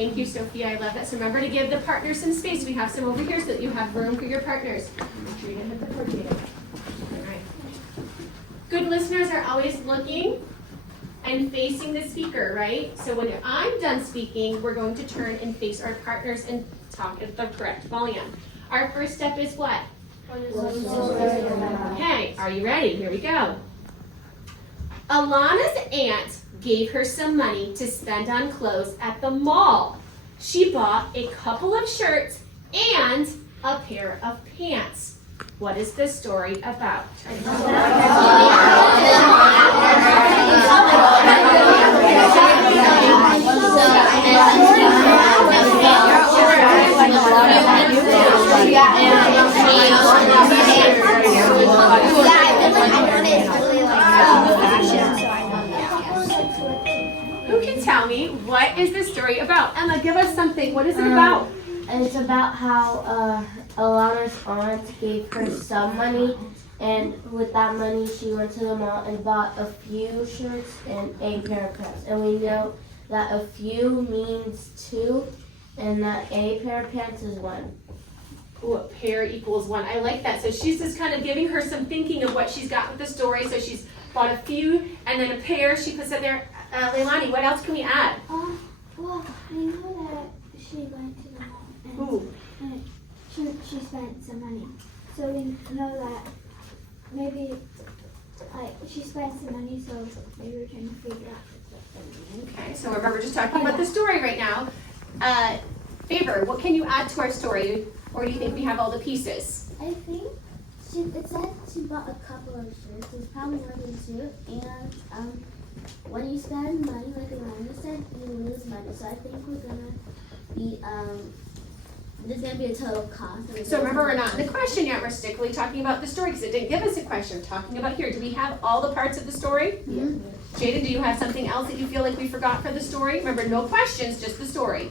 Thank you, Sophia. I love that. So remember to give the partners some space. We have some over here so that you have room for your partners. Make sure you don't hit the coordinator. All right. Good listeners are always looking and facing the speaker, right? So when I'm done speaking, we're going to turn and face our partners and talk at the correct volume. Our first step is what? Okay, are you ready? Here we go. Alana's aunt gave her some money to spend on clothes at the mall. She bought a couple of shirts and a pair of pants. What is this story about? Who can tell me what is this story about? Emma, give us something. What is it about? It's about how Alana's aunt gave her some money, and with that money she went to the mall and bought a few shirts and a pair of pants. And we know that a few means 2, and that a pair of pants is 1. Ooh, a pair equals 1. I like that. So she's just kind of giving her some thinking of what she's got with the story. So she's bought a few and then a pair. She puts it there. Leilani, what else can we add? Well, I know that she went to the mall and she spent some money. So we know that maybe she spent some money, so maybe we're trying to figure out. Okay, so remember, we're just talking about the story right now. Favor, what can you add to our story? Or do you think we have all the pieces? I think it said she bought a couple of shirts. It's probably more than 2. And when you spend money, like Alana said, you lose money. So I think we're gonna be there's gonna be a total cost. So remember, we're not in the question yet. We're strictly talking about the story because it didn't give us a question. We're talking about here. Do we have all the parts of the story? Yeah. Jaden, do you have something else that you feel like we forgot for the story? Remember, no questions, just the story.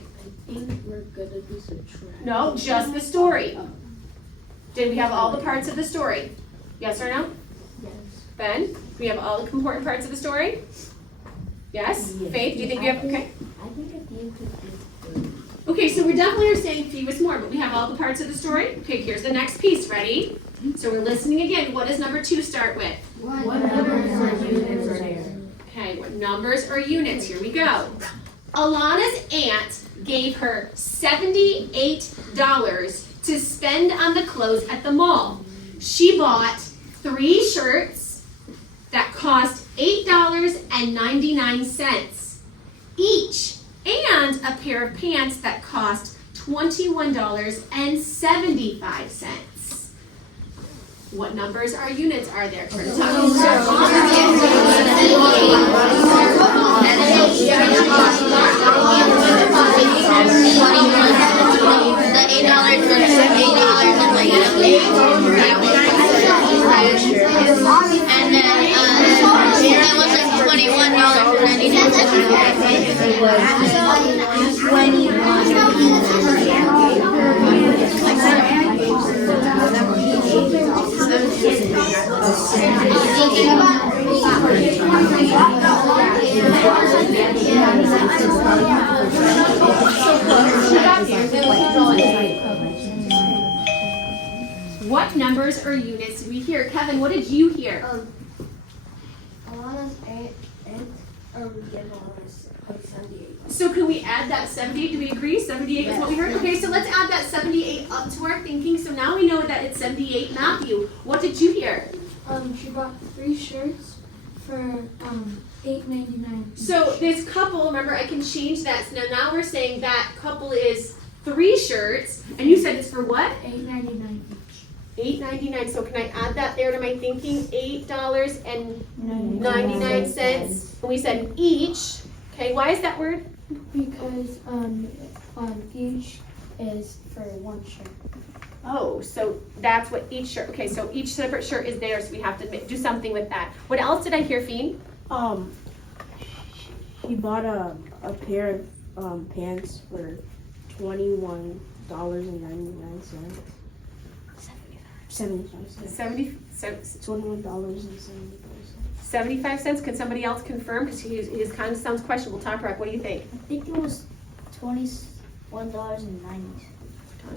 I think we're gonna do some trying. No, just the story. Did we have all the parts of the story? Yes or no? Yes. Ben, do we have all the important parts of the story? Yes? Faith, do you think we have, okay. I think a few could be. Okay, so we definitely are saying few is more, but we have all the parts of the story. Okay, here's the next piece, ready? So we're listening again. What does number 2 start with? What numbers or units are there? Okay, what numbers or units? Here we go. Alana's aunt gave her $78 to spend on the clothes at the mall. She bought 3 shirts that cost $8.99 each, and a pair of pants that cost $21.75. What numbers or units are there? And then that was like What numbers or units did we hear? Kevin, what did you hear? Alana's aunt gave Alana's 78. So can we add that 78? Do we agree? 78 is what we heard? Okay, so let's add that 78 up to our thinking. So now we know that it's 78. Matthew, what did you hear? She bought 3 shirts for $8.99. So this couple, remember I can change that. So now we're saying that couple is 3 shirts. And you said it's for what? $8.99 each. $8.99. So can I add that there to my thinking? $8.99. And we said each. Okay, why is that word? Because each is for 1 shirt. Oh, so that's what each shirt, okay, so each separate shirt is there, so we have to do something with that. What else did I hear, Fiend? He bought a pair of pants for $21.99. 75 cents. $21.75. 75 cents? Can somebody else confirm? Because his kind of sounds questionable. Tom Perak, what do you think? I think it was $21.90.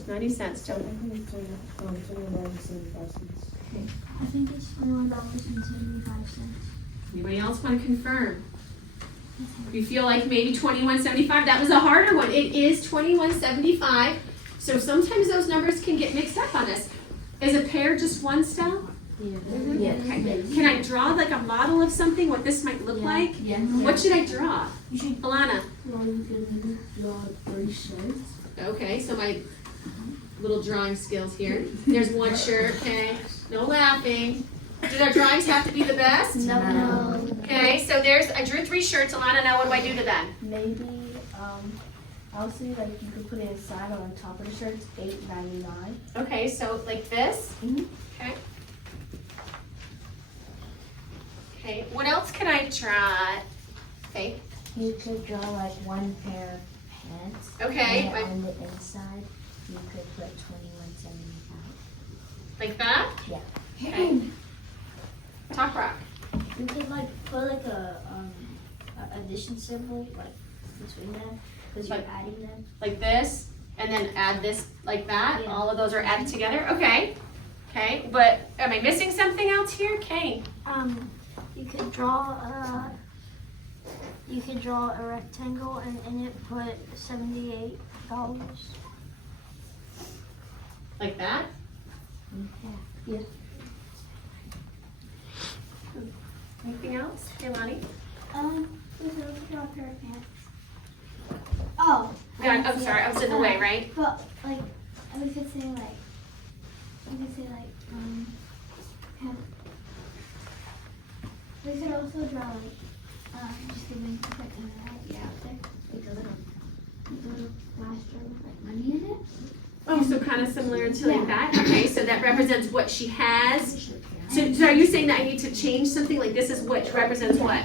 $90. Joe. I think it's $21.75. Anybody else want to confirm? You feel like maybe $21.75? That was a harder one. It is $21.75. So sometimes those numbers can get mixed up on us. Is a pear just one stem? Yeah. Okay. Can I draw like a model of something, what this might look like? Yeah. What should I draw? Alana? Draw 3 shirts. Okay, so my little drawing skills here. There's one shirt, okay. No laughing. Did our drawings have to be the best? No. Okay, so I drew 3 shirts. Alana, now what do I do to them? Maybe, I'll say like you could put it inside or on top of the shirts, $8.99. Okay, so like this? Mhm. Okay. Okay, what else can I draw? Faith? You could draw like 1 pair of pants. Okay, And on the inside, you could put $21.75. like that? Yeah. Okay. Talk rock. You could like put like a addition symbol like between them because you're Like- adding them. Like this, and then add this like that. Yeah. All of those are added together. Okay. Okay, but am I missing something else here? Okay. You could draw a rectangle and in it put $78. Like that? Yeah. Anything else? Leilani? We could also draw a pair of pants. Oh. Yeah, I'm sorry, I was in the way, right? But like we could say have, we could also draw just giving like an idea out there. Like a little flash drive with like money in it. Oh, so kind of similar to like that? Okay, so that represents what she has. So are you saying that I need to change something? Like this is what represents what?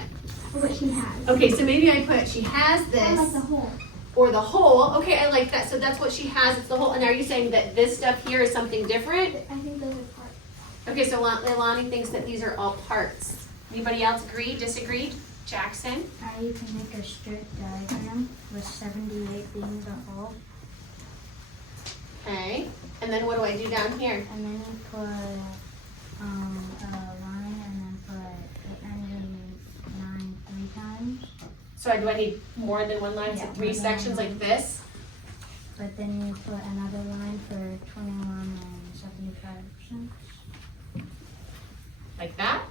Or what she has. Okay, so maybe I put she has Or like this. the whole. Or the whole. Okay, I like that. So that's what she has. It's the whole. And are you saying that this stuff here is something different? I think those are parts. Okay, so Leilani thinks that these are all parts. Anybody else agree, disagree? Jackson? You can make a strip diagram with 78 being the whole. Okay. And then what do I do down here? And then you put a line and then put 899 3 times. So do I need more than one line? So Yeah. 3 sections like this? But then you put another line for 21 and 75 cents. Like that?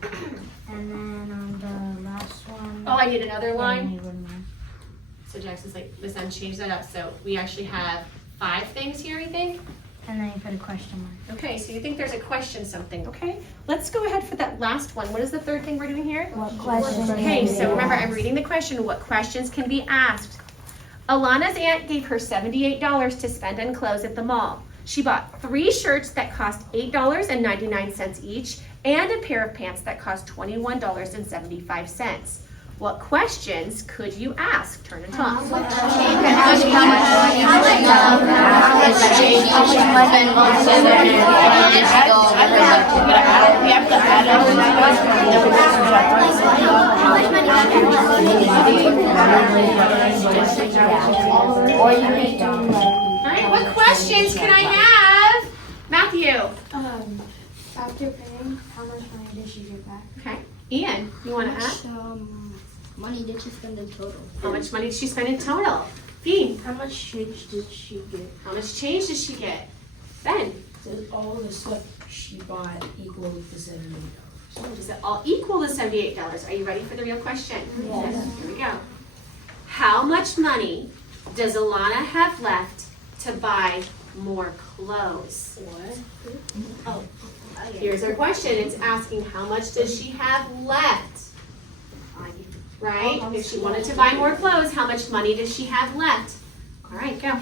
And then on the last one. Oh, I need another I line? need one more. So Jackson's like, listen, change that up. So we actually have 5 things here, I think? And then you put a question mark. Okay, so you think there's a question something, okay? Let's go ahead for that last one. What is the third thing we're doing here? What question? Okay, so remember, I'm reading the question. What questions can be asked? Alana's aunt gave her $78 to spend on clothes at the mall. She bought 3 shirts that cost $8.99 each and a pair of pants that cost $21.75. What questions could you ask? Turn and talk. Or you could do like. All right, what questions can I have? Matthew. After paying, how much money did she get back? Okay. Ian, you want to ask? Money did she spend in total? How much money did she spend in total? Dean, How much change did she get? how much change did she get? Ben, Does all the stuff she bought equal the $78? does it all equal to $78? Are you ready for the real question? Yes. Here we go. How much money does Alana have left to buy more clothes? What? Here's our question. It's asking how much does she have left? Right? If she wanted to buy more clothes, how much money does she have left? All right, go.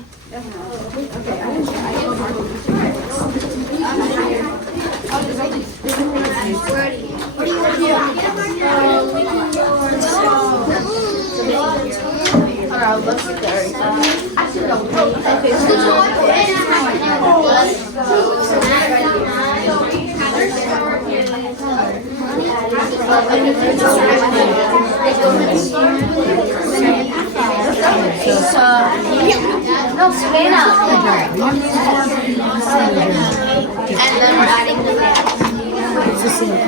No, straight up. And then we're adding the band. It's the same.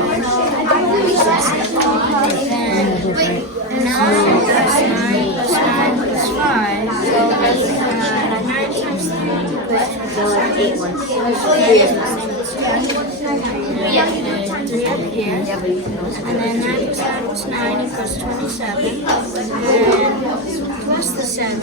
Wait, now that's 9 plus 9 plus 5. 9 times 3. Yeah, 3 up here. And then 9 plus 9 plus 9 equals 27. And plus the 7.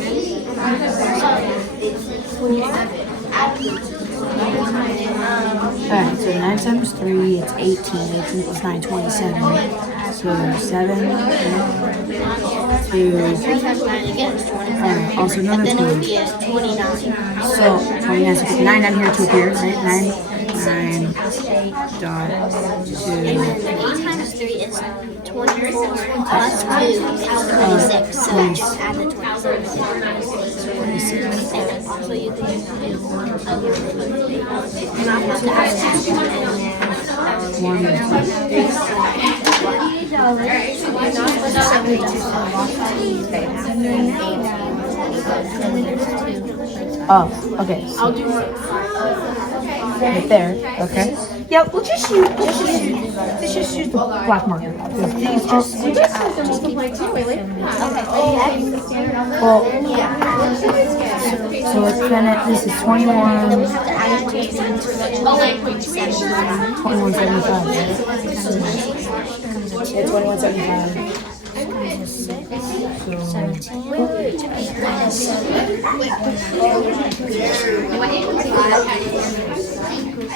Alright, so 9 times 3, it's 18. 18 plus 9, 27. So 7, 2, also another Then it would 2. be a 29. So 29, so put 9 down here to appear, right? 9 dot 2. 8 times 3 is 24 plus 2 is 26. So just add the 27. So you can do and I'll have to add that. 1. Oh, okay. I'll do right there. Okay. Yeah, we'll just use the black marker. These just well, so it's gonna. This is 21. 21.75. Yeah, 21.75. 17.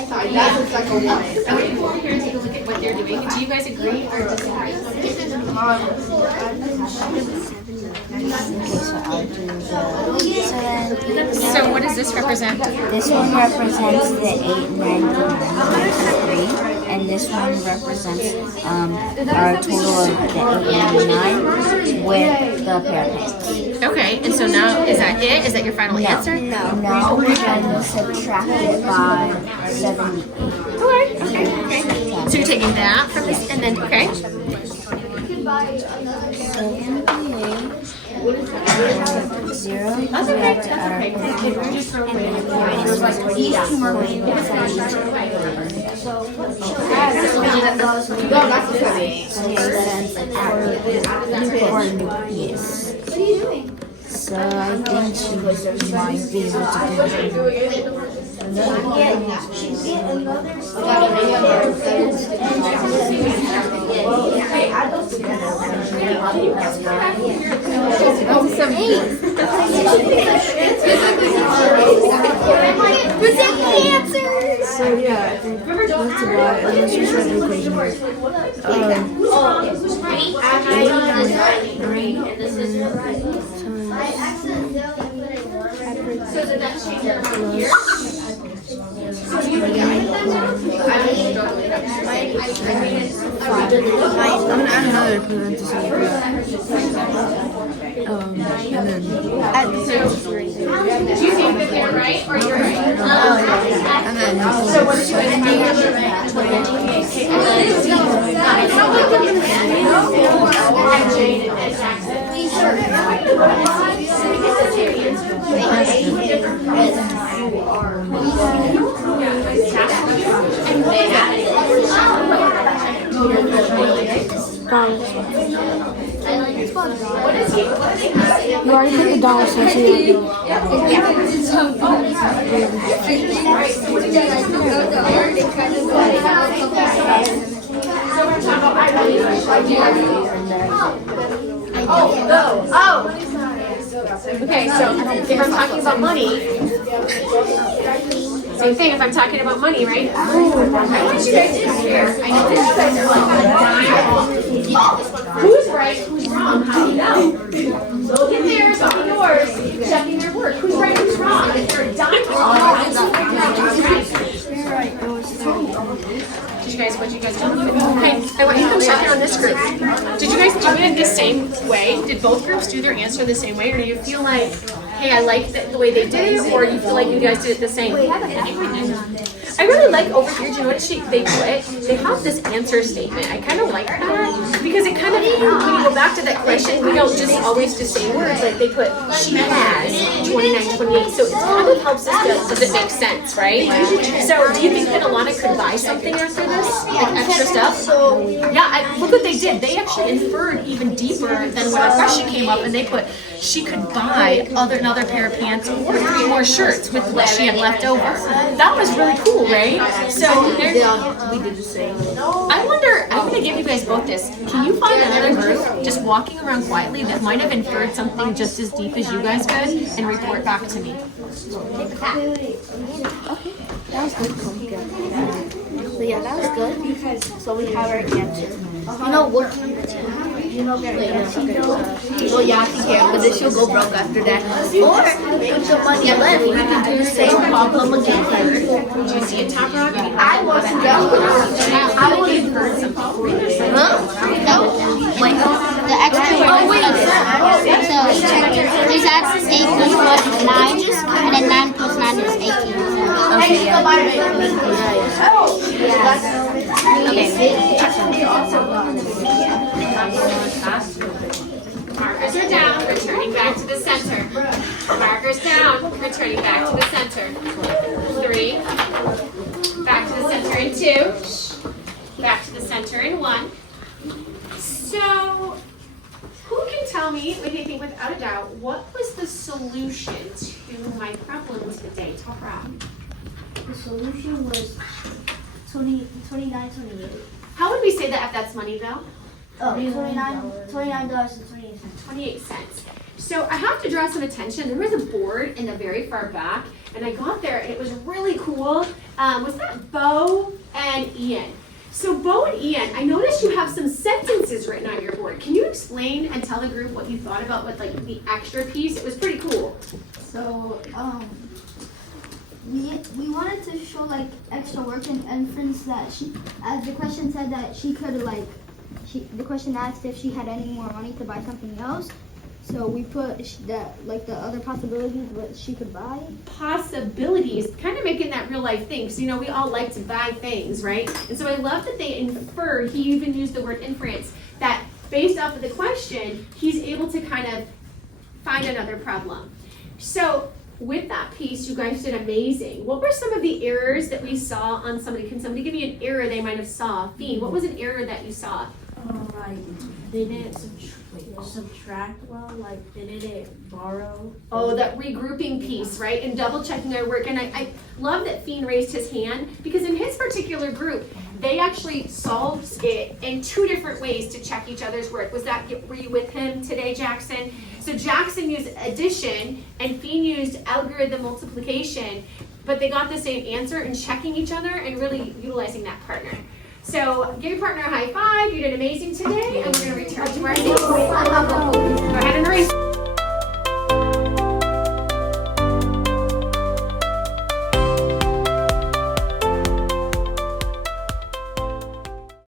I want to go over here and take a look at what they're doing. Do you guys agree or disagree? So what does this represent? This one represents the 8, 9, 3, and this one represents our total of the 8, 9, with the pair of pants. Okay, and so now, is that it? Is that your final answer? Now we're going to subtract it by 78. Okay. So you're taking that from this, and then, okay. So in the 0, we have to add our computers, and then these two are going to yes. So I think she might be able to do it. So yeah, I think that's about it. And let's just write the equation here. I'm gonna add another parenthesis. And then Do you think that they're right or you're right? and then so what is You already put the dollar sign, so you Okay, so if I'm talking about money, same thing, if I'm talking about money, right? I want you guys to share. I know that you guys are like, who's right, who's wrong? How do you know? Look at theirs, look at yours, checking their work. Who's right, who's wrong? If they're a dime, Did you guys, what did you guys do? Okay, I want you to come check in on this group. Did you guys do it the same way? Did both groups do their answer the same way, or do you feel like hey, I like the way they did it, or you feel like you guys did it the same. I really like over here, do you know what they put? They have this answer statement. I kind of like that because it kind of, when you go back to that question, we don't just always just say words. Like they put, she has 29, 28. So it kind of helps us to, does it make sense, right? So do you think that Alana could buy something after this? Like extra stuff? Yeah, look what they did. They actually inferred even deeper than when our question came up, and they put, she could buy another pair of pants or 3 more shirts with what she had left over. That was really cool, right? So We did the same. I wonder, I'm gonna give you guys both this. Can you find another group just walking around quietly that might have inferred something just as deep as you guys could and report back to me? That was good. So yeah, that was good because so we have our answer. You know what? You know well, yeah, she can, but then she'll go broke after that. Or if the money left, we can do the same problem again. Did you see a top rock? I wasn't down. I would have heard something. Huh? No. Wait. The extra one. Oh, wait. So there's that 8 plus 1, 9, and then 9 plus 9 is 18. Okay, Markers are down, returning back to the center. Markers down, returning back to the center. 3, back to the center in 2, back to the center in 1. So, who can tell me, what do you think without a doubt, what was the solution to my problem today? Top rock. The solution was 29, 28. How would we say that if that's money though? Oh, $29 and 28 cents. 28 cents. So I have to draw some attention. There was a board in the very far back, and I got there, and it was really cool. Was that Bo and Ian? So Bo and Ian, I noticed you have some sentences written on your board. Can you explain and tell the group what you thought about with like the extra piece? It was pretty cool. So, we wanted to show like extra work and inference that she, as the question said that she could like, the question asked if she had any more money to buy something else. So we put that like the other possibilities what she could buy. Possibilities, kind of making that real life thing. So, you know, we all like to buy things, right? And so I love that they inferred, he even used the word inference, that based off of the question, he's able to kind of find another problem. So with that piece, you guys did amazing. What were some of the errors that we saw on somebody? Can somebody give me an error they might have saw? Fiend, what was an error that you saw? Like they didn't subtract well, like they didn't borrow. Oh, that regrouping piece, right? And double checking their work. And I love that Fiend raised his hand because in his particular group, they actually solved it in 2 different ways to check each other's work. Were you with him today, Jackson? So Jackson used addition and Fiend used algorithm multiplication, but they got the same answer in checking each other and really utilizing that partner. So give your partner a high five. You did amazing today, and we're going to return to our seats. Go ahead and